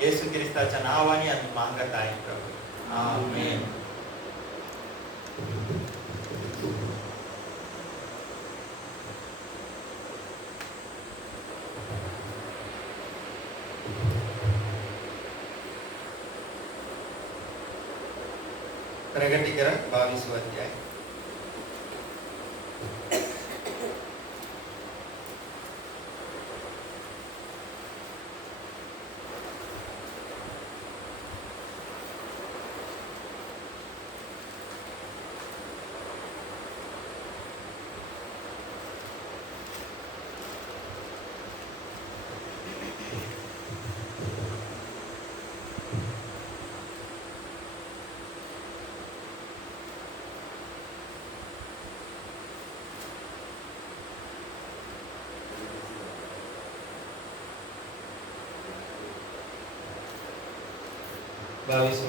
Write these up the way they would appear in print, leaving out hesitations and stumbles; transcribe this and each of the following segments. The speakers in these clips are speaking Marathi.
येशू ख्रिस्ताच्या नावाने आम्ही मागत आहे प्रभू. आमेन. प्रगटीकरण 22 अध्याय.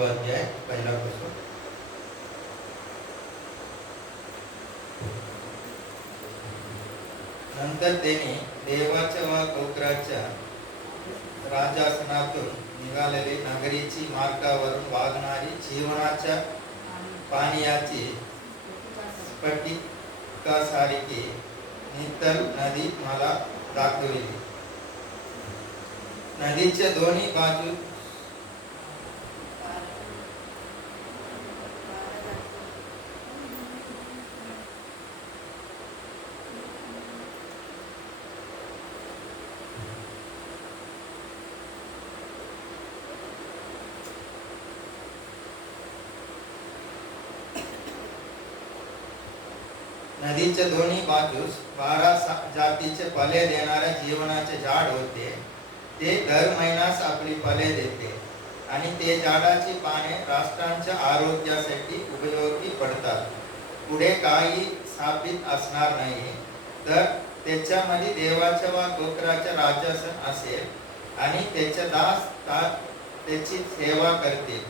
अध्याय पहिला पासून. नंतर त्याने देवाच्या व गोत्राच्या राजासनातून निघालेली नगरीची मार्गावरून वागणारी जीवनाच्या पाण्याची स्फटिकासारखी नितळ नदी मला दाखविली. नदीच्या दोन्ही बाजू नदीच्या दोन्ही बाजूस 12 जातीचे फले देणारे जीवनाचे झाड होते. ते दर महिन्यास आपली फले देते आणि ते झाडाची पाने राष्ट्रांच्या आरोग्यासाठी उपयोगी पडतात. पुढे काही स्थापित असणार नाही, तर त्याच्यामध्ये देवाच्या वा गोत्राचे राजासन असेल आणि त्याचे दास त्याची सेवा करतील.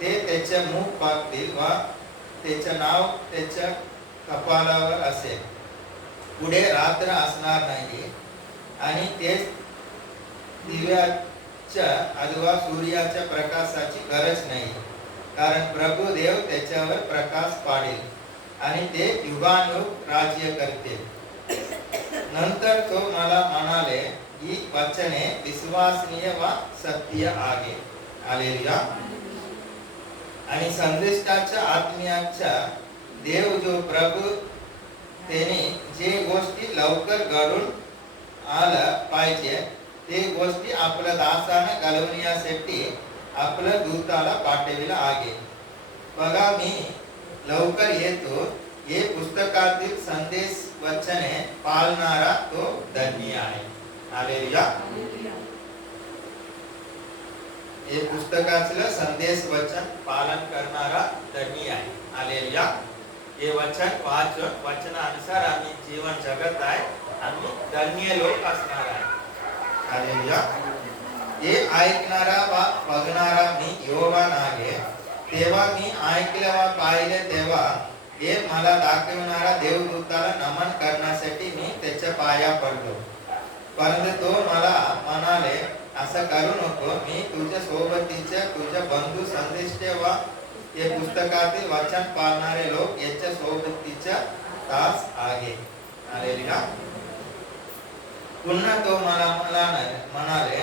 ते त्याचे मुख पाहतील व त्याचे नाव त्याच्या कपालावर असेल. पुढे रात्र असणार नाही आणि तेच दिव्याच्या अथवा सूर्याच्या प्रकाशाची गरज नाही, कारण प्रभू देव त्याच्यावर प्रकाश पाडेल आणि ते युगानुयुग राज्य करतील. नंतर तो मला म्हणाले, ही वचने विश्वसनीय व सत्य आहे. हालेलुया. आणि संदेशाच्या आत्म्याच्या देव जो प्रभू त्याने जे गोष्टी लवकर घडून आल्या पाहिजे ते गोष्टी आपल्या दासाने घडवण्यासाठी आपल्या दूताला पाठविला आहे. बघा, मी लवकर येतो. हे पुस्तकातील संदेश वचने पाळणारा तो धन्य आहे. हालेलुया. हे पुस्तकातलं संदेश वचन पालन करणारा धन्य आहे. हालेलुया. हे वचन वाचून वचनानुसार आम्ही जीवन जगत आहे. आम्ही धन्य लोक असणार आहे. हालेलुया. हे ऐकणारा व बघणारा मी योवान आहे. तेव्हा मी ऐकले व पाहिले तेव्हा हे मला दाखवणारा देवदूताला नमन करण्यासाठी मी त्याच्या पाया पडलो. परंतु तो मला म्हणाले, असं करू नको. मी तुझ्या सोबतीच्या तुझ्या बंधू संदेष्टे व हे पुस्तकातील वचन पाळणारे लोक याच्या सोबतीचा दास आहे. हालेलुया. पुन्हा तो मला म्हणाले,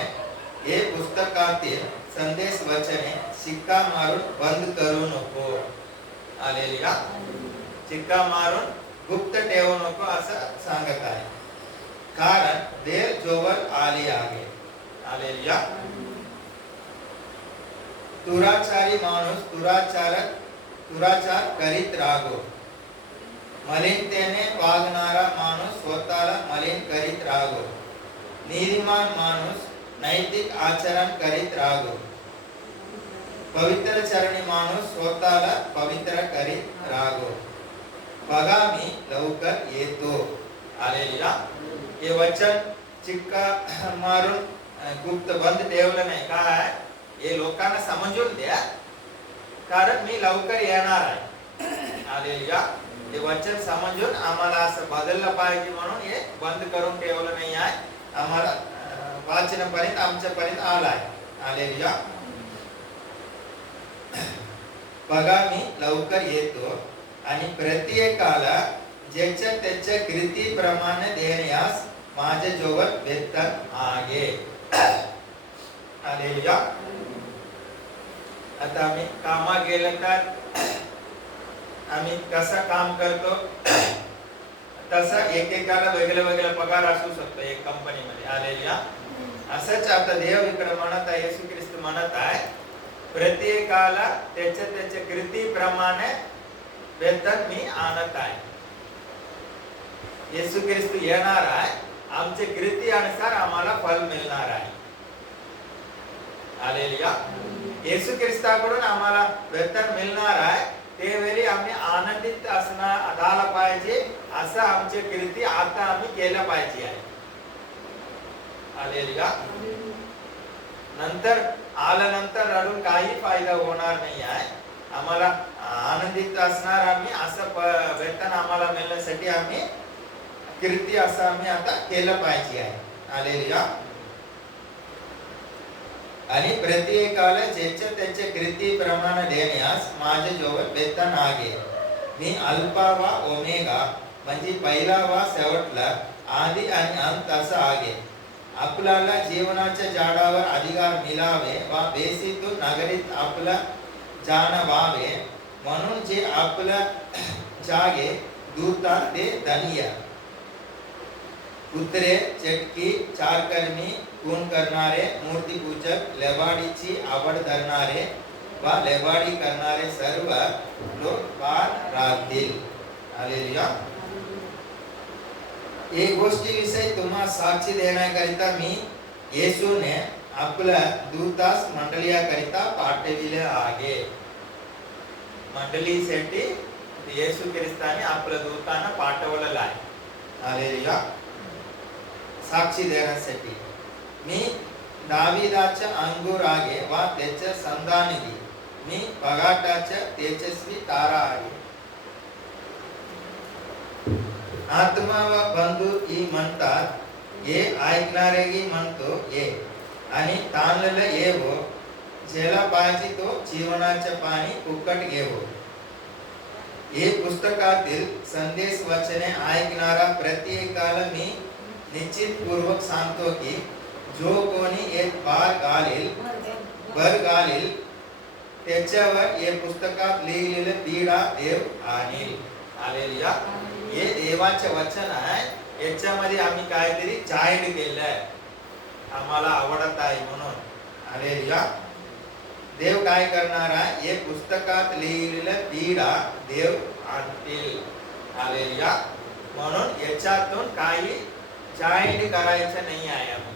हे पुस्तकातील संदेश वचने शिक्का मारून बंद करू नको. हालेलुया. शिक्का मारून गुप्त ठेवू नको असं सांगत आहे, कारण देर जोवर आली आहे. हालेलुया. दुराचारी माणूस दुराचार करीत राहो. मलिनतेने वागणारा माणूस स्वतःला मलिन करीत राहो. नीतिमान माणूस नैतिक आचरण करीत राहो. पवित्र चरणी माणूस स्वतःला पवित्र करीत राहो. बघा, मी लवकर येतो. हालेलुया. हे वचन चिक्का मारून गुप्त बंद ठेवलं नाही. काय हे लोकांना समजून द्या, कारण मी लवकर येणार आहे. हालेलुया. हे वचन समजून आम्हाला असं बदललं पाहिजे म्हणून हे बंद करून ठेवलं नाही आहे. आम्हाला वाचनापर्यंत आमच्यापर्यंत आलाय. हालेलुया. बघा मी लवकर येतो आणि प्रत्येकाला ज्याच्या त्याच्या कृतीप्रमाणे देण्यास माझ्याजवळ वेतन आहे. हालेलुया. आता आम्ही कामा गेलं तर आम्ही कसं काम करतो तसं एकेकाला वेगळा वेगळा पगार असू शकतो एक कंपनीमध्ये. हालेलुया. असंच आता देव इकडे म्हणत आहे, येशू ख्रिस्त म्हणत आहे, प्रत्येकाला त्याच्या त्याच्या कृतीप्रमाणे वेतन मी आणत आहे. येशू ख्रिस्त येणार आहे, आमच्या कृती अनुसार आम्हाला फल मिळणार आहे. हालेलुया. येशू ख्रिस्ताकडून आम्हाला वेतन मिळणार आहे, त्यावेळी आम्ही आनंदित असणार झाला पाहिजे, असं आमची कृती आता आम्ही केलं पाहिजे आहे. हालेलुया. नंतर आल्यानंतर रडून काही फायदा होणार नाही आहे. आम्हाला आनंदित असणार आम्ही असं वेतन आम्हाला मिळण्यासाठी आम्ही कृती असं आम्ही आता केलं पाहिजे आहे. हालेलुया. आणि प्रत्येकाला ज्याच्या त्याच्या कृतीप्रमाणे देण्यास माझ्याजवळ वेतन आहे. मी अल्फा व ओमेगा म्हणजे पहिला व शेवटला, आधी आणि अंत असा आहे. आपल्याला जीवनाच्या झाडावर अधिकार मिळावे व बेसीतून नगरीत आपला जाणवावे म्हणून जे आपल्या जागे दूतात ते धन्य. कुत्रे, चटकी, चारकर्मी, खून करणारे, मूर्तिपूजक, लेबाडीची आवड धरणारे व लेबाडी करणारे सर्व लोक पार राहतील. हालेलुया. एक गोष्टीविषयी तुम्हाला साक्षी देण्याकरिता मी येशूने आपल्या दूतास मंडळीकरिता पाठविले आहे. मंडळीसाठी येशू ख्रिस्ताने आपल्या दूतांना पाठवलेलं आहे. हालेलुया. साक्षी देण्यासाठी मी दाविदाच्या अंगूर आहे व त्याच्या संतानिधी, मी पगाटाच्या तेजस्वी तारा आहे. आत्मा व बंधू ही म्हणतात, हे ऐकणारेही म्हणतो ये, आणि ताणलेला येवो, ज्याला पाहिजे तो जीवनाचे पाणी फुकट घेवो. हे पुस्तकातील संदेश वचने ऐकणारा प्रत्येकाला मी निश्चितपूर्वक सांगतो की जो कोणी एक भर घालील त्याच्यावर हे पुस्तकात लिहिलेले पीडा देव आणील. हालेलुया. हे देवाचे वचन आहे, याच्यामध्ये आम्ही काहीतरी जॉईन केलंय, आम्हाला आवडत आहे म्हणून. हालेलुया. देव काय करणार आहे, हे पुस्तकात लिहिलेले पीडा देव आणतील. हालेलुया. म्हणून याच्यातून काही जॉईन करायचं नाही आहे आम्ही.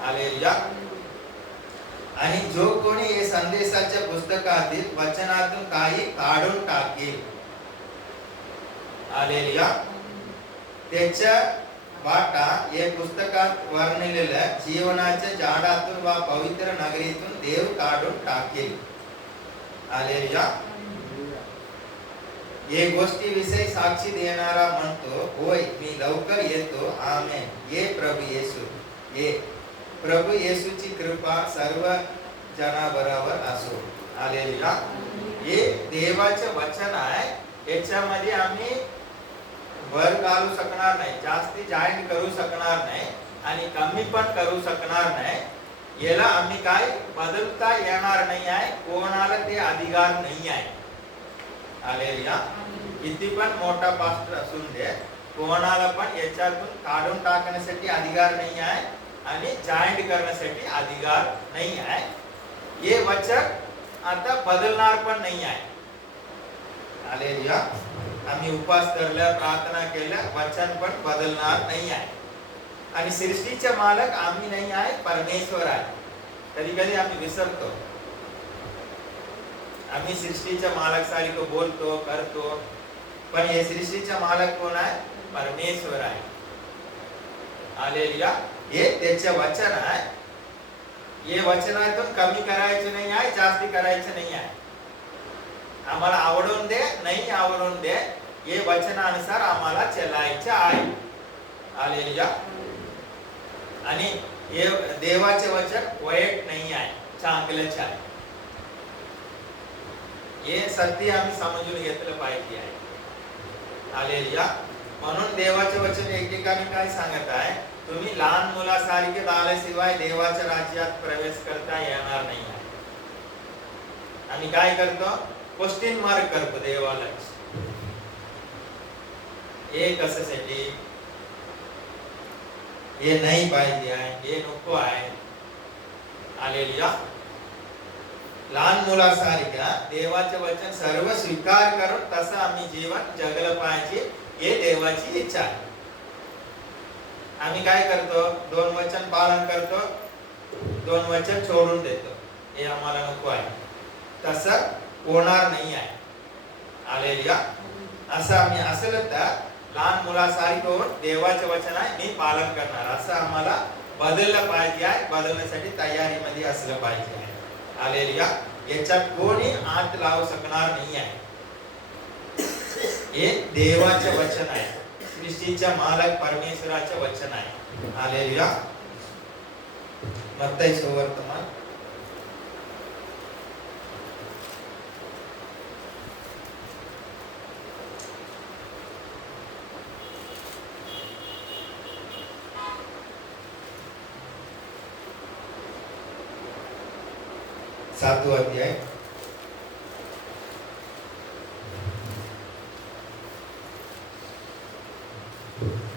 हालेलुया. आणि जो कोणी हे संदेशाच्या पुस्तकातील वचनातून काही काढून टाकेल, हालेलुया, त्याच्या वाटा हे पुस्तकात वर्णिलेल्या जीवनाच्या झाडातून व पवित्र नगरीतून देव काढून टाकेल. हालेलुया. ये गोष्टीविषयी साक्षी देणारा म्हणतो, होय मी लवकर येतो. आमेन. ये प्रभू येशू, ये प्रभू येशूची कृपा सर्व जनाबरोबर असो. हालेलुया. हे देवाचे वचन आहे, याच्यामध्ये आम्ही भर घालू शकणार नाही, जास्ती जॉईन करू शकणार नाही आणि कमी पण करू शकणार नाही. याला आम्ही काय बदलता येणार नाही आहे, कोणाला ते अधिकार नाही आहे. हालेलुया. किती पण मोठा पास्टर असून दे, कोणाला पण याच्यातून काढून टाकण्यासाठी अधिकार नाही आहे आणि जॉईन करण्यासाठी अधिकार नाही आहे. हे वचन आता बदलणार पण नाही आहे. हालेलुया. आम्ही उपवास करल्या, प्रार्थना केल्या, वचन पण बदलणार नाही आहे. आणि सृष्टीचे मालक आम्ही नाही आहे, परमेश्वर आहे. कधी कधी आम्ही विसरतो, आम्ही सृष्टीच्या मालक सारखं बोलतो करतो, पण हे सृष्टीचा मालक कोण आहे? परमेश्वर आहे. हालेलुया. हे त्याचे वचन आहे. हे वचनातून कमी करायचं नाही आहे, जास्ती करायचं नाही आहे. आम्हाला आवडून दे, नाही आवडून दे, हे वचनानुसार आम्हाला चालायचं आहे. हालेलुया. आणि हे देवाचे वचन वाईट नाही आहे, चांगलंच आहे. हे सत्य आम्ही समजून घेतलं पाहिजे आहे. हालेलुया. म्हणून देवाचे वचन एकेकाने काय सांगत आहे, तुम्ही लहान मुलासारखे झाल्याशिवाय देवाच्या राज्यात प्रवेश करता येणार नाही आहे. आम्ही काय करतो, क्वेश्चन मार्क करतो देवाला. हे कशासाठी, हे नाही पाहिजे आहे, हे नको आहे. हालेलुया. लहान मुलासारख्या देवाचे वचन सर्व स्वीकार करून तसं आम्ही जीवन जगलं पाहिजे, हे देवाची इच्छा आहे. आम्ही काय करतो, 2 वचन पालन करतो, 2 वचन सोडून देतो, हे आम्हाला नको आहे. तसं होणार नाही आहे. हालेलुया. असं आम्ही असलं तर लहान मुलासारखं होऊन देवाचे वचन आहे मी पालन करणार, असं आम्हाला बदललं पाहिजे आहे. बदलण्यासाठी तयारीमध्ये असलं पाहिजे आहे. हालेलुया. याच्यात कोणी हात लावू शकणार नाही आहे. हे देवाचे वचन आहे, सृष्टीच्या मालक परमेश्वराचे वचन आहे. हालेलुया. मत्ती सुवर्तमान 7 अध्याय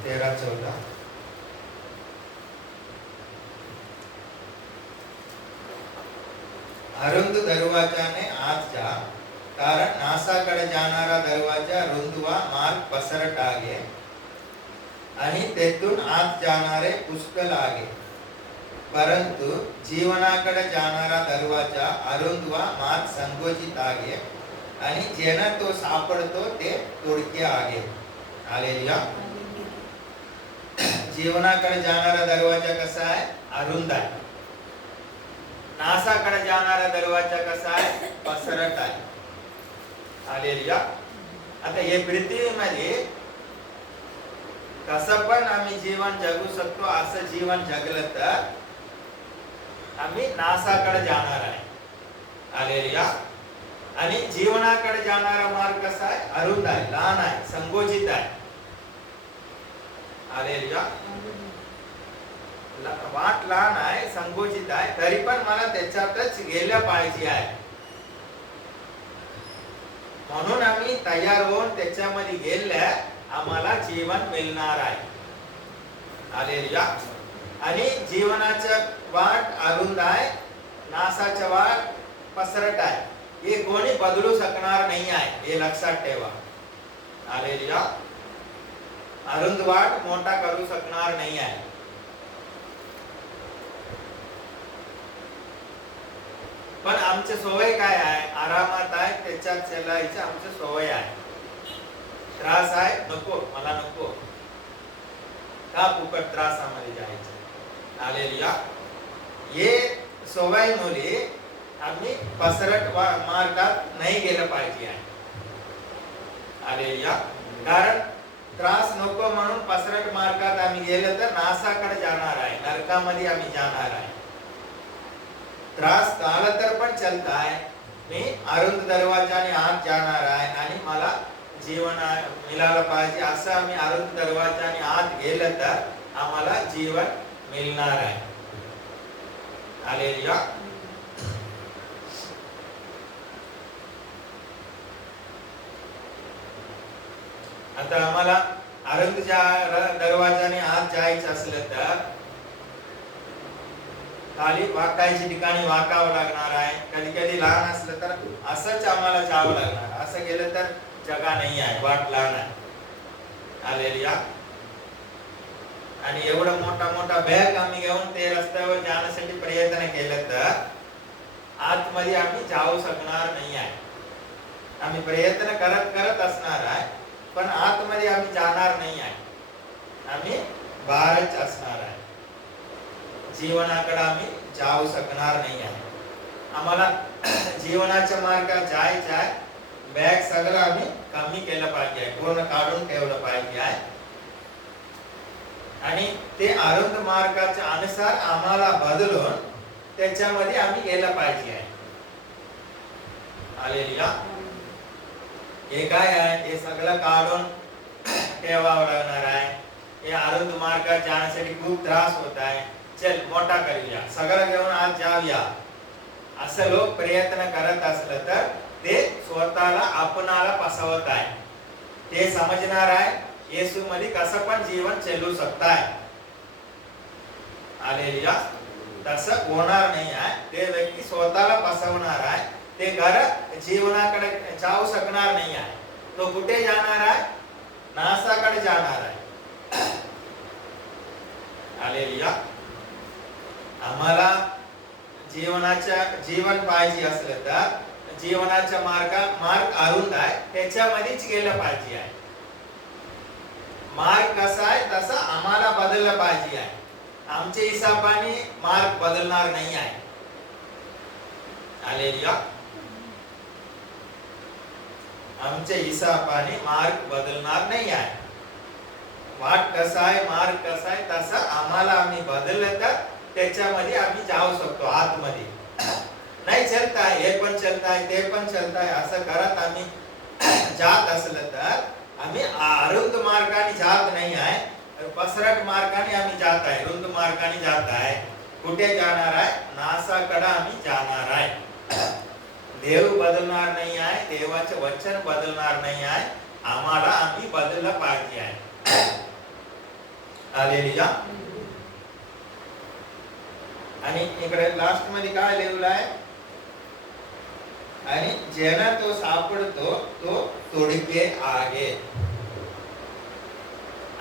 13-14. अरुंद दरवाजाने आत जा, कारण नासाकडे जाणारा दरवाजा रुंद व मार्ग पसरट आहे आणि तेथून आत जाणारे पुष्कळ आहे. परंतु जीवनाकडे जाणारा दरवाजा अरुंद व मार्ग संकोचित आहे आणि ज्यांना तो सापडतो ते तोडके आहे. हालेलुया. जीवनाकडे जाणारा दरवाजा कसा आहे, अरुंद आहे. नासाकडे जाणारा दरवाजा कसा आहे, पसरट आहे. हालेलुया. आता हे पृथ्वीमध्ये कसं पण आम्ही जीवन जगू शकतो, असं जीवन जगलं तर आम्ही नासाकडे जाणार आहे. हालेलुया. आणि जीवनाकडे जाणारा मार्ग कसा आहे, अरुंद आहे, लहान आहे, संकोचित आहे. हालेलुया. वाट लहान आहे, संकोचित आहे, तरी पण मला त्याच्यातच गेलं पाहिजे आहे. म्हणून आम्ही तयार होऊन त्याच्यामध्ये गेल्या आम्हाला जीवन मिळणार आहे. हालेलुया. आणि जीवनाचं वाट अरुंद आहे, नासाचं वाट पसरट आहे. हे कोणी बदलू शकणार नाही आहे, हे लक्षात ठेवा. हालेलुया. अरुंद वाट मोठा करू शकणार नाही आहे. पण आमची सवय काय आहे, आरामात आहे, त्याच्यात चालायचं आमची सवय आहे. त्रास आहे, नको, मला नको, का फुकट त्रासामध्ये जायचं. हालेलुया. हे सवयीमुळे आम्ही पसरट मार्गात नाही गेलं पाहिजे आहे. हालेलुया. कारण त्रास नको म्हणून पसरट मार्गात आम्ही गेलं तर नासाकडे जाणार आहे, नरकामध्ये आम्ही जाणार आहे. त्रास झाला तर पण चालत आहे, मी अरुंद दरवाजाने आत जाणार आहे आणि मला जीवन मिळालं पाहिजे, असं आम्ही अरुंद दरवाजाने आत गेलं तर आम्हाला जीवन मिळणार आहे. हालेलुया. आता आम्हाला अरुंद दरवाजाने आत जायचं असलं तर खाली वाकायची ठिकाणी वाकावं लागणार आहे. कधी कधी लहान असलं तर असंच आम्हाला जावं लागणार. असं गेलं तर जगा नाही आहे, वाट लहान आहे. हालेलुया. आणि एवढा मोठा मोठा बॅग आम्ही घेऊन ते रस्त्यावर जाण्यासाठी प्रयत्न केलं तर आतमध्ये आम्ही जाऊ शकणार नाही आहे. आम्ही प्रयत्न करत असणार आहे, पण आतमध्ये आम्ही जाणार नाही आहे. आम्ही बाहेरच असणार आहे. जीवनाकडे आम्ही जाऊ शकणार नाही आहे. आम्हाला जीवनाच्या मार्गात जायचं आहे. बॅग सगळं आम्ही कमी केलं पाहिजे, पूर्ण काढून ठेवलं पाहिजे आहे. आणि ते अरुंद मार्गाच्या अनुसार आम्हाला बदलून त्याच्यामध्ये आम्ही गेलं पाहिजे आहे. हालेलुया. हे काय आहे, हे सगळं काढून ठेवावं लागणार आहे. हे अरुंद मार्गात जाण्यासाठी खूप त्रास होत आहे. चल मोठा करूया, सगळं घेऊन आज जाऊया, असं लोक प्रयत्न करत असलं तर ते स्वतःला आपणाला फसवत आहे. ते समजणार आहे येशू मध्ये कसं पण जीवन चालू शकताय. हालेलुया. तसं होणार नाही आहे. ते व्यक्ती स्वतःला फसवणार आहे. ते घर जीवनाकडे जाऊ शकणार नाही आहे. तो कुठे जाणार आहे? नासाकडे जाणार आहे. हालेलुया. आम्हाला जीवन पाहिजे असलं तर जीवनाचा मार्ग अरुंद आहे, त्याच्यामध्येच गेलं पाहिजे आहे. मार्ग कसा आहे तसं आम्हाला बदललं पाहिजे आहे. आमच्या हिसाबाने मार्ग बदलणार नाही आहे. हालेलुया. आमच्या हिसाबाने मार्ग बदलणार नाही आहे. वाट कसा आहे, मार्ग कसा आहे तसं आम्हाला आम्ही बदललं तर त्याच्यामध्ये आम्ही जाऊ शकतो आतमध्ये. नाही चलताय, हे पण चलताय, ते पण चलताय, असं करत आम्ही जात असलं तर आम्ही अरुंद मार्गाने जात नाही आहे, पसरट मार्गाने आम्ही जात आहे. रुंद मार्गाने जात आहे. कुठे जाणार आहे? नासाकडे आम्ही जाणार आहे. देव बदलणार नाही आहे, देवाचे वचन बदलणार नाही आहे. आम्हाला आम्ही बदललं पाहिजे आहे. हालेलुया. आणि इकडे लास्ट मध्ये काय लिहिलं आहे? आणि ज्यांना तो सापडतो तो तोडके आहे.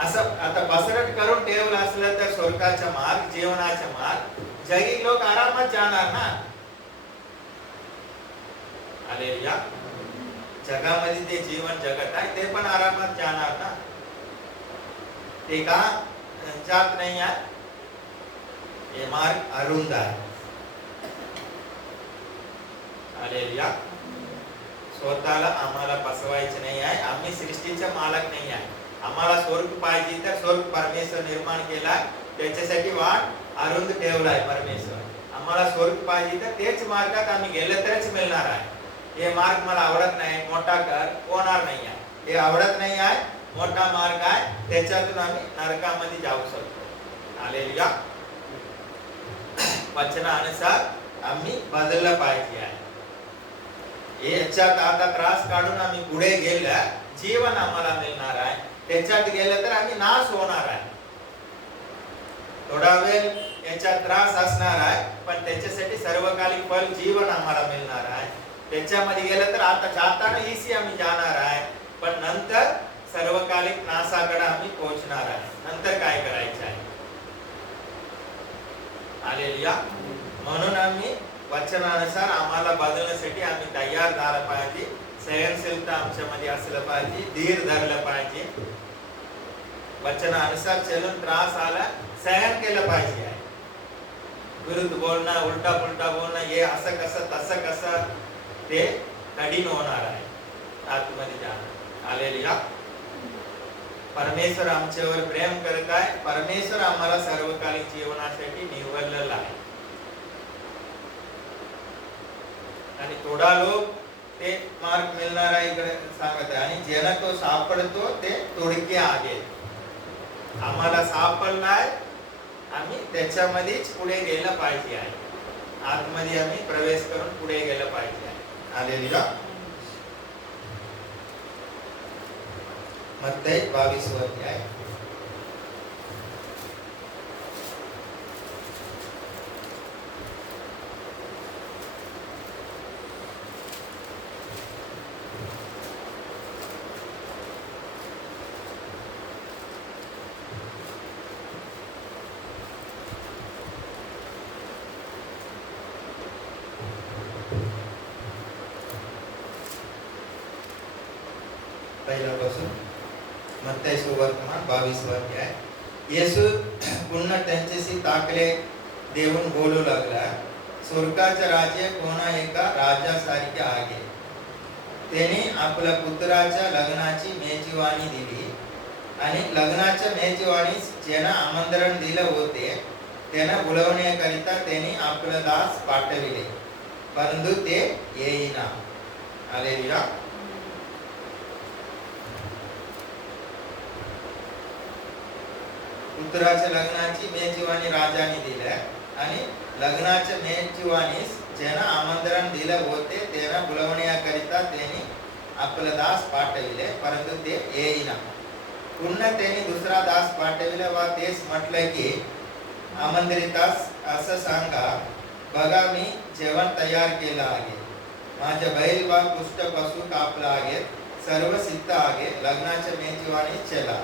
असं आता पसरट करून ठेवलं असलं तर स्वर्गाचा मार्ग, जीवनाचा मार्ग, जगी लोक आरामात जाणार ना. हालेलुया. जगामध्ये ते जीवन जगत आहे ते पण आरामात जाणार ना. ते का जात नाही आहे? हे मार्ग अरुंद आहे. हालेलुया. स्वतःला आम्हाला फसवायचे नाही आहे. आम्ही सृष्टीचा मालक नाही आहे. आम्हाला स्वर्ग पाहिजे तर स्वर्ग परमेश्वर निर्माण केलाय, त्याच्यासाठी वाट अरुंद ठेवलाय परमेश्वर. आम्हाला स्वर्ग पाहिजे तर तेच मार्गात आम्ही गेले तरच मिळणार आहे. हे मार्ग मला आवडत नाही, मोठा कर, होणार नाही आहे. हे आवडत नाही आहे, मोठा मार्ग आहे, त्याच्यातून आम्ही नरकामध्ये जाऊ शकतो. हालेलुया. वचनानुसार आम्ही बदललं पाहिजे आहे. याच्यात आता त्रास काढून आम्ही पुढे गेलं, जीवन आम्हाला मिळणार आहे. त्याच्यात गेलं तर आम्ही नाश होणार आहे. थोडा वेळ याच्यात त्रास असणार आहे, पण त्याच्यासाठी सर्वकालिक फल जीवन आम्हाला मिळणार आहे. त्याच्यामध्ये गेलं तर आता जाताना इसी आम्ही जाणार आहे, पण नंतर सर्वकालिक नासाकडे आम्ही पोहोचणार आहे. नंतर काय करायचं आहे? हालेलुया. म्हणून आम्ही वचनानुसार आम्हाला बदलण्यासाठी आम्ही तयार झालं पाहिजे. सहनशीलता आमच्यामध्ये असलं पाहिजे, धीर धरलं पाहिजे. वचनानुसार चलून त्रास आला सहन केलं पाहिजे आहे. विरुद्ध बोलणं, उलटा पुलटा बोलणं, हे असं कसं तसं कसं, ते कठीण होणार आहे. आतमध्ये जाणं. हालेलुया. परमेश्वर आमच्यावर प्रेम करत आहे. परमेश्वर आम्हाला सर्वकालिक जीवनासाठी निवडलेला आहे. आणि थोडा लोक ते मार्ग मिळणार आहे इकडे सांगत आहे. आणि ज्यांना तो सापडतो ते तोडके आहे. आम्हाला सापडलाय, आम्ही त्याच्यामध्येच पुढे गेलं पाहिजे आहे. आतमध्ये आम्ही प्रवेश करून पुढे गेलं पाहिजे आहे. हालेलुया. मत्ती 22 अध्याय. पहिल्यापासून मत्ती सुवर्तमान 22 अध्याय. येशू पुन्हा त्यांच्याशी ताकले देऊन बोलू लागला, स्वर्गाचे राज्य कोणा एका राजासारखे आहे. त्याने आपल्या पुत्राच्या लग्नाची मेजवानी दिली आणि लग्नाच्या मेजवानीस ज्यांना आमंत्रण दिलं होते त्यांना बोलवण्याकरिता त्यांनी आपला दास पाठविले, परंतु ते येईना. हालेलुया. पुत्राच्या लग्नाची मेजवानी राजाने दिल्या आणि लग्नाच्या मेजवानीस ज्यांना आमंत्रण दिलं होते त्यांना बोलवण्याकरिता त्यांनी आपला दास पाठविले, परंतु ते येईना. पुन्हा त्यांनी दुसरा दास पाठविला व तेच म्हटलं की आमंत्रितास असं सांगा, बघा मी जेवण तयार केलं आहे, माझ्या बैल व पुष्ट पशु कापला आहे, सर्व सिद्ध आहे, लग्नाच्या मेजवानी चला.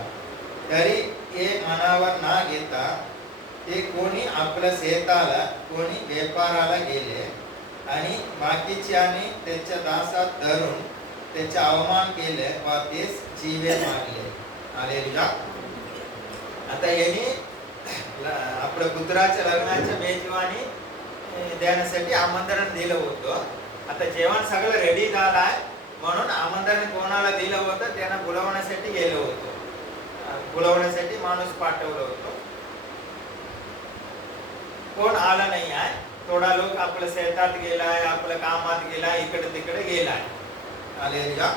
तरी हे मनावर ना घेता ते कोणी आपल्या शेताला कोणी व्यापाराला गेले आणि बाकीच्याने त्याच्या दासात धरून त्याचे अवमान केले व तेच जीवे मारले. हालेलुया. आता यांनी आपल्या पुत्राच्या लग्नाच्या मेजवानी देण्यासाठी आमंत्रण दिलं होतं. आता जेवण सगळं रेडी झालं आहे म्हणून आमंत्रण कोणाला दिलं होतं त्यांना बोलवण्यासाठी गेलो होतो, बोलवण्यासाठी माणूस पाठवलं होतं. कोण आला नाही आहे. थोडा लोक आपल्या शेतात गेलाय, आपल्या कामात गेलाय, इकडे तिकडे गेलाय. हालेलुया.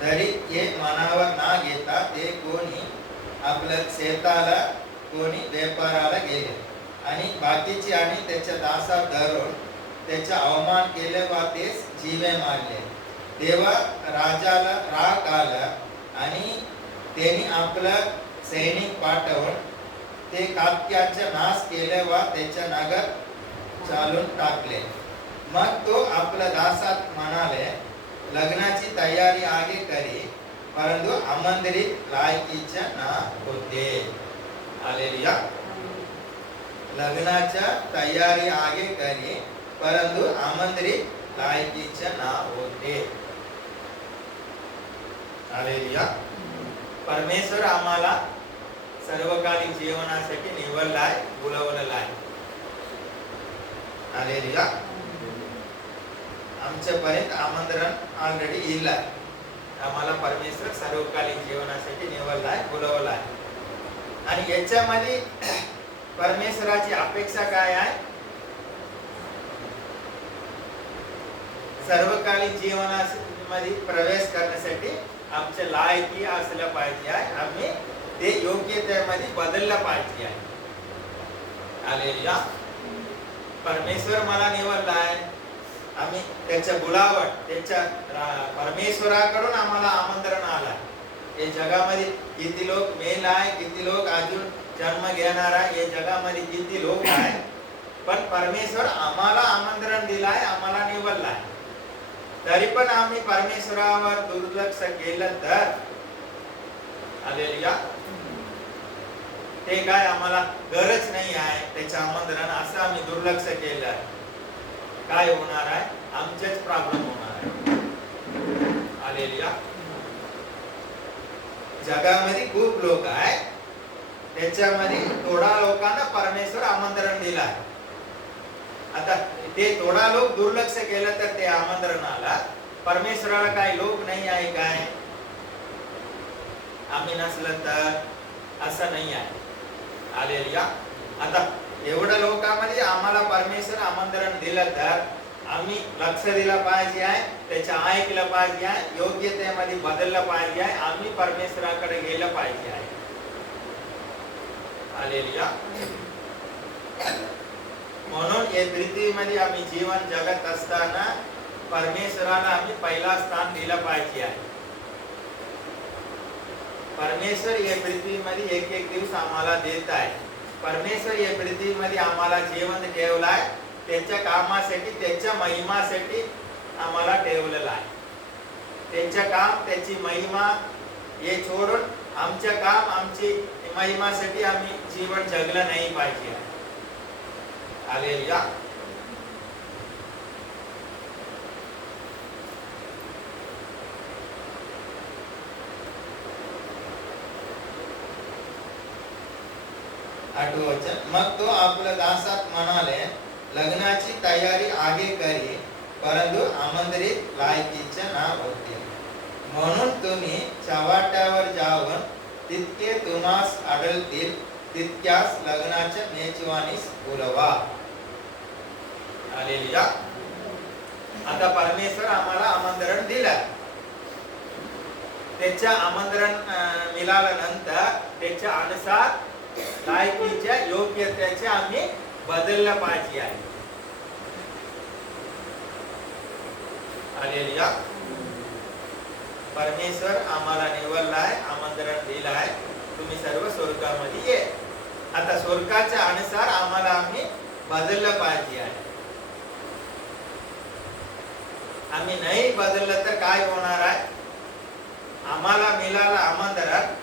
तरी हे मनावर ना घेता ते कोणी आपल्या शेताला कोणी व्यापाराला गेले आणि बाकीचे आणि त्याच्या दासात धरून त्याचा अवमान केले व तेच जीवे मारले. तेव्हा राजाला राग आला आणि त्यांनी आपला सैनिक पाठवून ते कात्याचा नाश केले व त्याच्या नगर चालून टाकले. मग तो आपल्या दासात म्हणाले, लग्नाची तयारी आगे करी, परंतु आमंत्रित लायकीचे ना होते. हालेलुया. लग्नाच्या तयारी आगे करी, परंतु आमंत्रित लायकीचे ना होते. हालेलुया. परमेश्वर आम्हाला सर्वकालिक जीवनासाठी निवडलाय, बोलवलेला आहे. हालेलुया. आमच्यापर्यंत आमंत्रण ऑलरेडी येईल आहे. आम्हाला परमेश्वर सर्वकालिक जीवनासाठी निवडलाय, बोलवलाय. आणि याच्यामध्ये परमेश्वराची अपेक्षा काय आहे? सर्वकालिक जीवनामध्ये प्रवेश करण्यासाठी आमच्या लायकी असल्या पाहिजे आहे. आम्ही ते योग्यतेमध्ये बदललं पाहिजे आहे. हालेलुया. परमेश्वर मला निवडला आहे. आम्ही त्याच्या गुलावट, त्याच्या परमेश्वराकडून आम्हाला आमंत्रण आलं. या जगामध्ये किती लोक मेल आहे, किती लोक अजून जन्म घेणार आहे, या जगामध्ये किती लोक आहे, पण परमेश्वर आम्हाला आमंत्रण दिलाय, आम्हाला निवडलाय. तरी पण आम्ही परमेश्वरावर दुर्लक्ष केलं तर हालेलुया, ते काय आम्हाला गरज नाही आहे त्याचं आमंत्रण, असं आम्ही दुर्लक्ष केलं, काय होणार आहे? आमचेच प्रॉब्लेम होणार आहे. हालेलुया. जगामध्ये खूप लोक आहे, त्याच्यामध्ये थोडा लोकांना परमेश्वर आमंत्रण दिलं आहे. आता ते थोडा लोक दुर्लक्ष केलं तर ते आमंत्रणाला परमेश्वराला काही लोक नाही आहे काय? आम्ही नसलं तर असं नाही आहे. हालेलुया. आता एवढ्या लोकांमध्ये आम्हाला परमेश्वर आमंत्रण दिलं तर आम्ही लक्ष दिलं पाहिजे आहे, त्याच्या ऐकलं पाहिजे आहे, योग्यतेमध्ये बदललं पाहिजे आहे, आम्ही परमेश्वराकडे गेलं पाहिजे आहे. हालेलुया. म्हणून या पृथ्वीमध्ये आम्ही जीवन जगत असताना परमेश्वराला आम्ही पहिला स्थान दिलं पाहिजे आहे. परमेश्वर या पृथ्वीमध्ये एक एक दिवस आम्हाला देत आहे. परमेश्वर या पृथ्वीमध्ये आम्हाला जीवन ठेवलाय, त्याच्या कामासाठी, त्याच्या महिमासाठी आम्हाला ठेवलेलं आहे. त्याचं काम, त्याची महिमा हे सोडून आमचं काम, आमची महिमासाठी आम्ही जीवन जगलं नाही पाहिजे. हालेलुया. आठवं वचन. मग तो आपल्या दासात म्हणाले, लग्नाची तयारी आगे करी, परंतु आमंत्रित लायकीचे नाव होते. म्हणून तुम्ही चव्हाट्यावर जाऊन तितके तुम्हास आढळतील तितक्याच लग्नाच्या मेजवानीस बोलवा. हालेलुया. आता परमेश्वर आम्हाला आमंत्रण दिलं. त्याच्या आमंत्रण मिळाल्यानंतर त्याच्या अनुसार लायकीच्या योग्यतेचे आम्ही बदललं पाहिजे आहे. हालेलुया. परमेश्वर आम्हाला निवडलाय, आमंत्रण दिलाय, तुम्ही सर्व स्वर्गामध्ये ये. आता स्वर्गाच्या अनुसार आम्हाला आम्ही बदललं पाहिजे आहे. आम्ही नाही बदललं तर काय होणार आहे? आम्हाला मिळालं आमंत्रण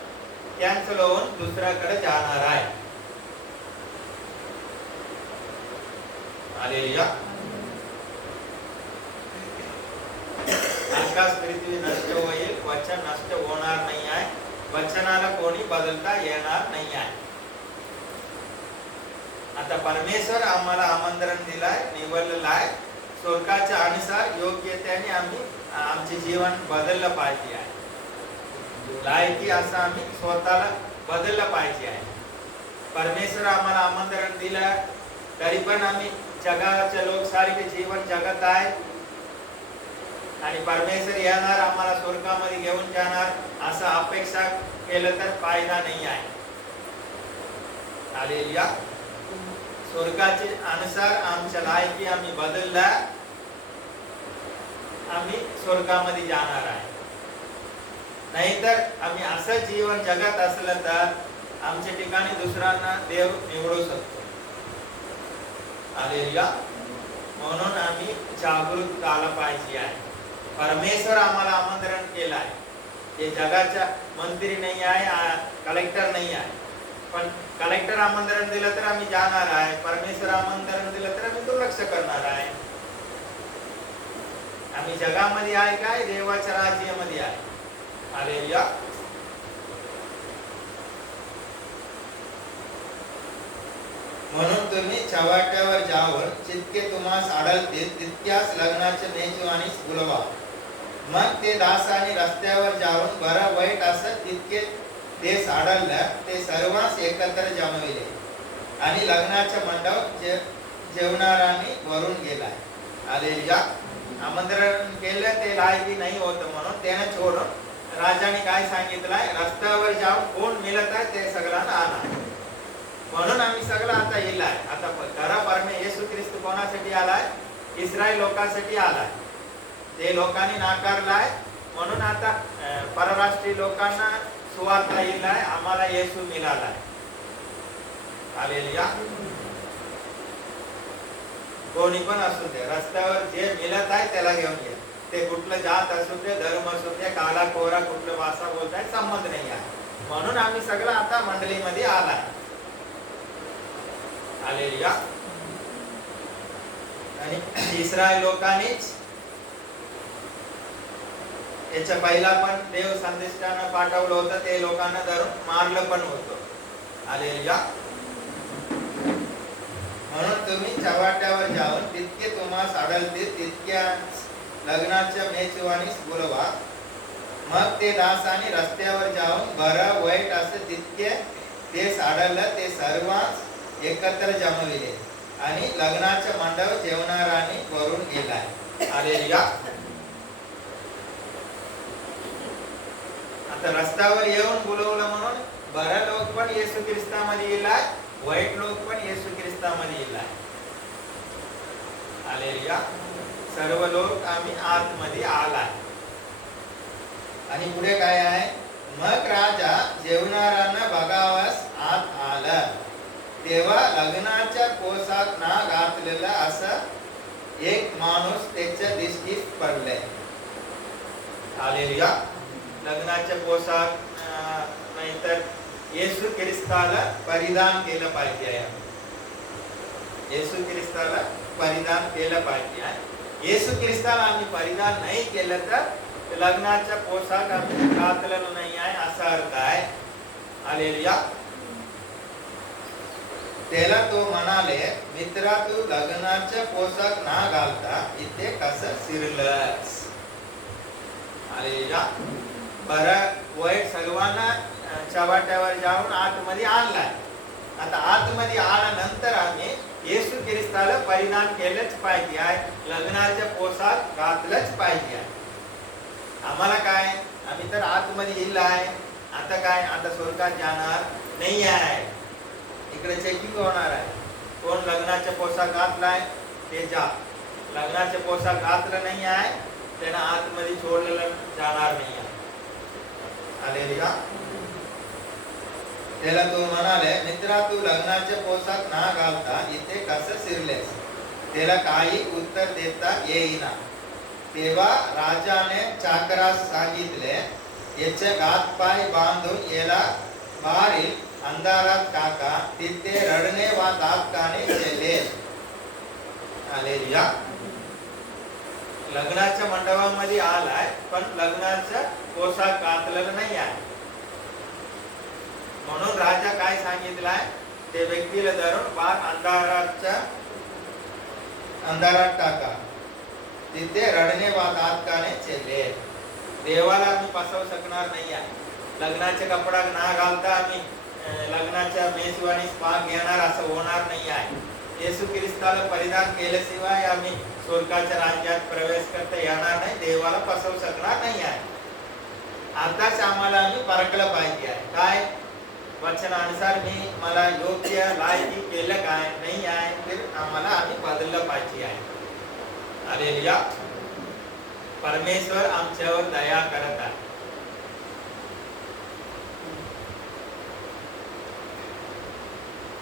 कॅन्सल होऊन दुसऱ्याकडे जाणार आहे. हालेलुया. आकाश पृथ्वी नष्ट होईल, वचन नष्ट होणार नाही आहे. वचनाला कोणी बदलता येणार नाही आहे. आता परमेश्वर आम्हाला आमंत्रण दिलाय, निवडलेलं आहे. स्वर्गाच्या अनुसार योग्यतेने आम्ही आमचे जीवन बदललं पाहिजे आहे. लायकी असं आम्ही स्वतःला बदललं पाहिजे आहे. परमेश्वर आम्हाला आमंत्रण दिलं तरी पण आम्ही जगाच्या लोकसारखे जीवन जगत आहे. आणि परमेश्वर येणार, आम्हाला स्वर्गामध्ये घेऊन जाणार असं अपेक्षा केलं तर फायदा नाही आहे. हालेलुया. स्वर्गाचे अनुसार आमच्या लायकी आम्ही बदलला, आम्ही स्वर्गामध्ये जाणार आहे. नाहीतर आम्ही असं जीवन जगत असलं तर आमच्या ठिकाणी दुसऱ्यांना देव निवडू शकतो. हालेलुया. म्हणून आम्ही जागृत झालं पाहिजे आहे. परमेश्वर आम्हाला आमंत्रण केलं आहे. हे जगाचा मंत्री नाही आहे, कलेक्टर नाही आहे. पण कलेक्टर आमंत्रण दिलं तर आम्ही जाणार आहे. परमेश्वर आमंत्रण दिलं तर आम्ही दुर्लक्ष करणार आहे. आम्ही जगामध्ये आहे काय? देवाच्या राज्यामध्ये आहे. हालेलुया. म्हणून तुम्ही चव्हाट्यावर जाऊन जितके तुम्हास आढळतील तितक्याच लग्नाच्या मेजवानीस बोलवा. मग ते दासाने रस्त्यावर जाऊन बरं वाईट असं तितके देश आढळलं ते सर्वांस एकत्र जमविले आणि लग्नाच्या मंडप जेवणाराने भरून गेला. हालेलुया. आमंत्रण केलं ते लायकी नाही होतं म्हणून त्याने सोडून राजाने काय सांगितलंय? रस्त्यावर जाऊन कोण मिळत आहे ते सगळ्यांना आणा. म्हणून आम्ही सगळं आता येलाय. आता खरा परमे येशू ख्रिस्त कोणासाठी आलाय? इस्रायल लोकांसाठी आलाय. ते लोकांनी नाकारलाय म्हणून आता परराष्ट्रीय लोकांना सुवार्थ येलाय. आम्हाला येशू मिळालाय. हालेलुया. कोणी पण असू दे, रस्त्यावर जे मिळत आहे त्याला घेऊन ये. ते कुठलं जात असू दे, धर्म असू दे, काला कोरा कुठलं भाषा बोलताय संबंध नाही आहे. म्हणून आम्ही सगळं आता मंडळीमध्ये आलाय. हालेलुया. आणि इस्रायल लोकांनीच याच्या पहिला पण देव संदेशानं पाठवलं होतं. ते लोकांना धरून मारलं पण होतं. हालेलुया. म्हणून तुम्ही चव्हाट्यावर जाऊन तितके तुम्हास आढळतील तितक्या लग्नाच्या मेजवानीस बोलवा. मग ते दासाने रस्त्यावर जाऊन बरं वाईट असं तितके देश आढळलं ते सर्वांस एकत्र जमविले आणि लग्नाच्या मंडप जेवणाराने भरून गेलाय. हालेलुया. आता रस्त्यावर येऊन बोलवलं म्हणून बरं लोक पण येशू ख्रिस्तामध्ये येलाय, वाईट लोक पण येशू ख्रिस्तामध्ये येलाय. हालेलुया. सर्व लोक आम्ही आतमध्ये आलाय. आणि पुढे काय आहे? मग राजा जेवणाऱ्यांना बघावास आत आला. तेव्हा लग्नाच्या पोशाख ना घातलेला असा एक माणूस त्याच्या दृष्टीस पडले. हालेलुया. लग्नाच्या पोशाख नाहीतर येशू ख्रिस्ताला परिधान केलं पाहिजे आहे. येशू ख्रिस्ताला परिधान केलं पाहिजे आहे. येशू ख्रिस्ताला आम्ही परिधान नाही केलं तर लग्नाचा पोशाख आम्ही घातलेला नाही आहे असा अर्थ आहे. हालेलुया. त्याला तो म्हणाले, मित्रा, तू लग्नाचा पोशाख ना घालता इथे कसं शिरलंस? हालेलुया. बरं, वाईट सर्वांना चव्हाट्यावर जाऊन आतमध्ये आणलाय. आता आतमध्ये आल्यानंतर आम्ही येशू ख्रिस्ताला परिधान केलंच पाहिजे आहे, लग्नाचा पोशाख घातलंच पाहिजे आहे. आम्हाला काय, आम्ही तर आतमध्ये येईल आहे. आता काय, आता स्वर्गात जाणार नाही आहे. इकडे चेकिंग होणार आहे. कोण लग्नाचा पोशाख घातलाय ते जा, लग्नाचे पोशाख घातलं नाही आहे त्यांना आतमध्ये सोडलेलं जाणार नाही आहे. हालेलुया. त्याला तो म्हणाले, मित्रा, तू लग्नाचे पोशाख ना घालता इथे कसं शिरलेस? त्याला काही उत्तर देता येईना. तेव्हा राजाने चाकरास सांगितले, याचे हातपाय बांधून याला बाहेरील अंधारात टाका, तिथे रडणे व दाबकाने केले. हालेलुया. लग्नाच्या मंडपामध्ये आलाय पण लग्नाचा पोशाख घातलेला नाही आहे. म्हणून राजा काय सांगितलाय, ते व्यक्तीला धरून बाहेर अंधारात टाका, तिथे रडणे व दाबकाने केले. देवाला आम्ही फसवू शकणार नाही आहे. लग्नाचे कपडा ना घालता आम्ही लग्नाच्या मेजवानीस भाग घेणार असं होणार नाही आहे. येशू ख्रिस्ताला परिधान केल्याशिवाय आम्ही स्वर्गाच्या राज्यात प्रवेश करता येणार नाही, देवाला फसवू शकणार नाही आहे. आताच आम्हाला आम्ही परखलं पाहिजे आहे. काय वचनानुसार मी मला योग्य लायकी केलं काय नाही आहे, तर आम्हाला आम्ही बदललं पाहिजे आहे. हालेलुया. परमेश्वर आमच्यावर दया करत आहे.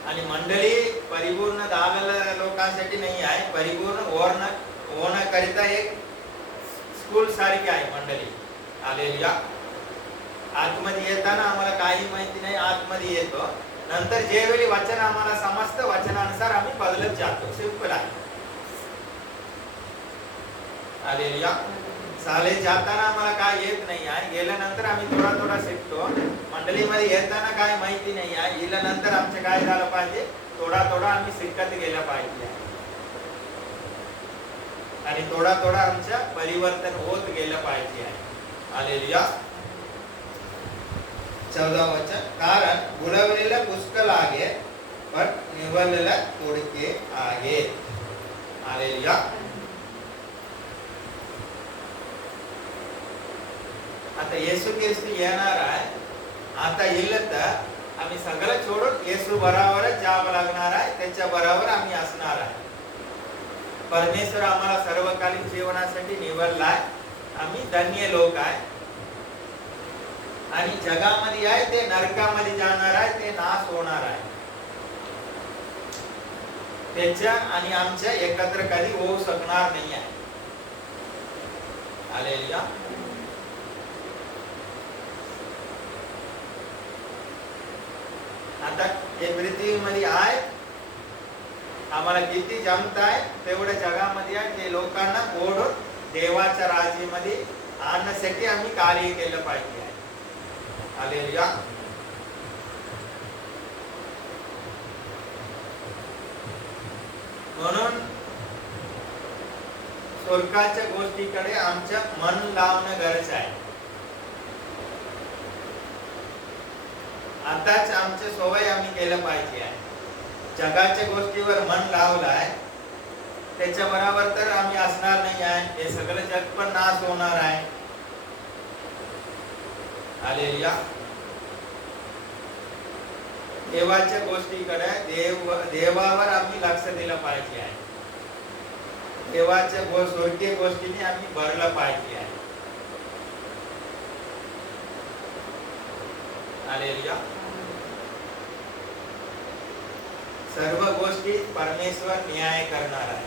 आणि मंडळी परिपूर्ण झालेल्या लोकांसाठी नाही आहे, परिपूर्ण होण्याकरिता एक स्कूल सारखी आहे मंडळी. हालेलुया. आतमध्ये येताना आम्हाला काही माहिती नाही, आतमध्ये येतो. नंतर जेवेळी वचन आम्हाला समजतं, वचनानुसार आम्ही बदलत जातो. सिंपल आहे. हालेलुया. शाळेत जाताना आम्हाला काय येत नाही आहे, गेल्यानंतर आम्ही थोडा थोडा शिकतो. मंडळीमध्ये येताना काय माहिती नाही आहे, गेल्यानंतर आमचं काय झालं पाहिजे, थोडा थोडा आम्ही शिकत गेला पाहिजे आणि थोडा थोडा आमचं परिवर्तन होत गेलं पाहिजे आहे. हालेलुया. 14 वचन, कारण बुडवलेला पुष्कळ आहे पण निवडलेला थोडके आहे. हालेलुया. आता येशू ख्रिस्त येणार आहे. आता येईल तर आम्ही सगळं सोडून येशू बरोबरच जावं लागणार आहे, त्याच्या बरोबर आम्ही असणार आहे. परमेश्वर आम्हाला सर्वकालीन जीवनासाठी निवडलाय. आम्ही धन्य लोक आहे. आणि जगामध्ये आहे ते नरकामध्ये जाणार आहे, ते नाश होणार आहे. त्याच्या आणि आमच्या एकत्र कधी होऊ शकणार नाही आहे. हालेलुया. आता हे पृथ्वीमध्ये आहे, आम्हाला किती जमत आहे तेवढ्या जगामध्ये आहे, ते लोकांना ओढून देवाच्या राज्यामध्ये आणण्यासाठी आम्ही कार्य केलं पाहिजे. हालेलुया. म्हणून स्वर्गाच्या गोष्टीकडे आमचं मन लावणं गरज आहे. आताच आमची सवय आम्ही केलं पाहिजे आहे. जगाच्या गोष्टीवर मन लावलं आहे, त्याच्या बरोबर तर आम्ही असणार नाही आहे. हे सगळं जग पण नाश होणार आहे. हालेलुया. देवाच्या गोष्टीकडे देवावर आम्ही लक्ष दिलं पाहिजे आहे. देवाच्या स्वर्गीय गोष्टीने आम्ही भरलं पाहिजे आहे. हालेलुया. सर्व गोष्टी परमेश्वर न्याय करणार आहे.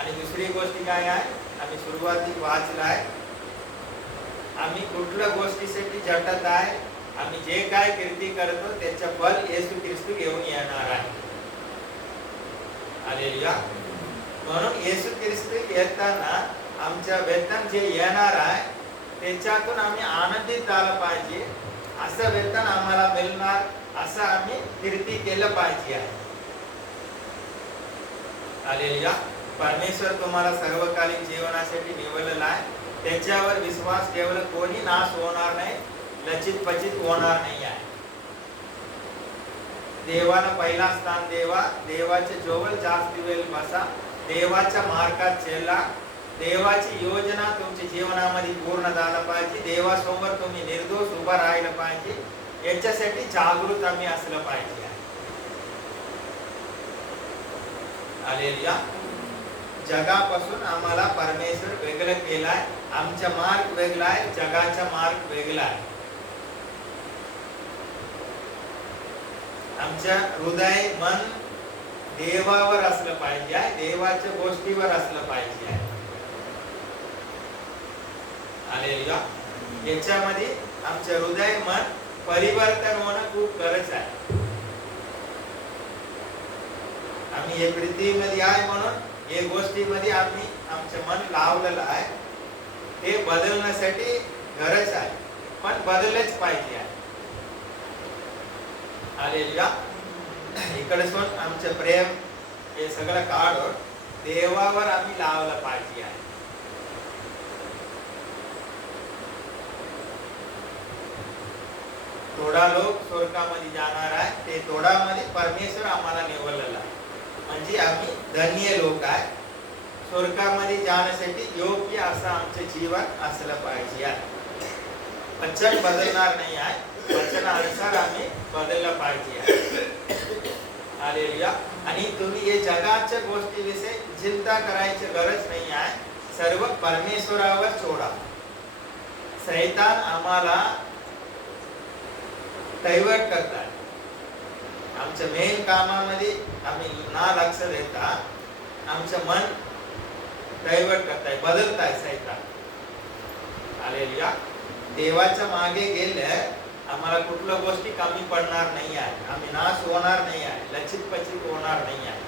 आणि दुसरी गोष्ट काय आहे, आम्ही सुरुवातीला वाचलं आहे, आम्ही कुठल्या गोष्टीसाठी झटत आहे, आम्ही जे काय कीर्ती करतो त्याच्या फल येशू ख्रिस्त घेऊन येणार आहे. हालेलुया. म्हणून येशू ख्रिस्त येताना आमच्या वेतन जे येणार आहे त्याच्यातून आम्ही आनंदित झालं पाहिजे. असं वेतन आम्हाला मिळणार असं आम्ही कीर्ती केलं पाहिजे आहे. हालेलुया. परमेश्वर तुम्हाला सर्वकालीन जीवनासाठी निवडलेला आहे. त्याच्यावर विश्वास ठेवला कोणी नाश होणार नाही, लचित पचित होणार नाही आहे. देवाला पहिला स्थान देवा, देवाच्या जवळ जास्ती वेळ बसा, देवाच्या मार्गात चला. देवाची योजना तुमच्या जीवनामध्ये पूर्ण झाला पाहिजे. देवासमोर तुम्ही निर्दोष उभा राहिलं पाहिजे. याच्यासाठी जागृत आम्ही असलं पाहिजे. हालेलुया. जगापासून आम्हाला परमेश्वर वेगळं केलाय. आमचा मार्ग वेगळा आहे, जगाचा मार्ग वेगळा आहे. आमच्या हृदय मन देवावर असलं पाहिजे आहे, देवाच्या गोष्टीवर असलं पाहिजे आहे. हालेलुया. याच्यामध्ये आमचे हृदय मन परिवर्तन होणं खूप गरज आहे. आम्ही हे पृथ्वीमध्ये आहे म्हणून हे गोष्टीमध्ये आम्ही आमचं मन लावलेलं आहे. ते बदलण्यासाठी गरज आहे, पण बदलच पाहिजे आहे. हालेलुया. इकडे पण आमचं प्रेम हे सगळं काढून देवावर आम्ही लावलं पाहिजे आहे. थोडा लोक स्वर्गामध्ये जाणार आहे, ते थोडामध्ये परमेश्वर आम्हाला निवडलेला आहे. म्हणजे आम्ही धन्य लोक आहे. स्वर्गामध्ये जाण्यासाठी योग्य असं आमचे जीवन असलं पाहिजे आहे. वचन बदलणार नाही आहे, वचनानुसार आम्ही बदललं पाहिजे आहे. हालेलुया. आणि तुम्ही हे जगाच्या गोष्टीविषयी चिंता करायची गरज नाही आहे. सर्व परमेश्वरावर सोडा. शैतान आम्हाला डायव्हर्ट करतात. आमच्या मेन कामामध्ये आम्ही ना लक्ष देता आमचं मन डायव्हर्ट करताय, बदलताय शैतान. हालेलुया. देवाच्या मागे गेले आम्हाला कुठल्या गोष्टी कमी पडणार नाही आहे. आम्ही नाश होणार नाही आहे, लचित पचित होणार नाही आहे.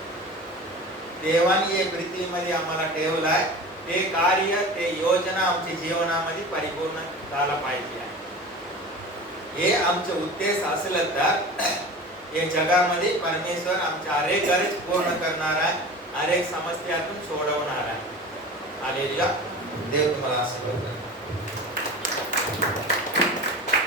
देवाने हे पृथ्वीमध्ये आम्हाला ठेवलं आहे. ते कार्य, ते योजना आमच्या जीवनामध्ये परिपूर्ण झाला पाहिजे आहे. हे आमचं उद्देश असलं तर या जगामध्ये परमेश्वर आमच्या हरेक गरज पूर्ण करणार आहे, हरेक समस्यातून सोडवणार आहे. हालेलुया. देव तुम्हाला आशीर्वाद देईल.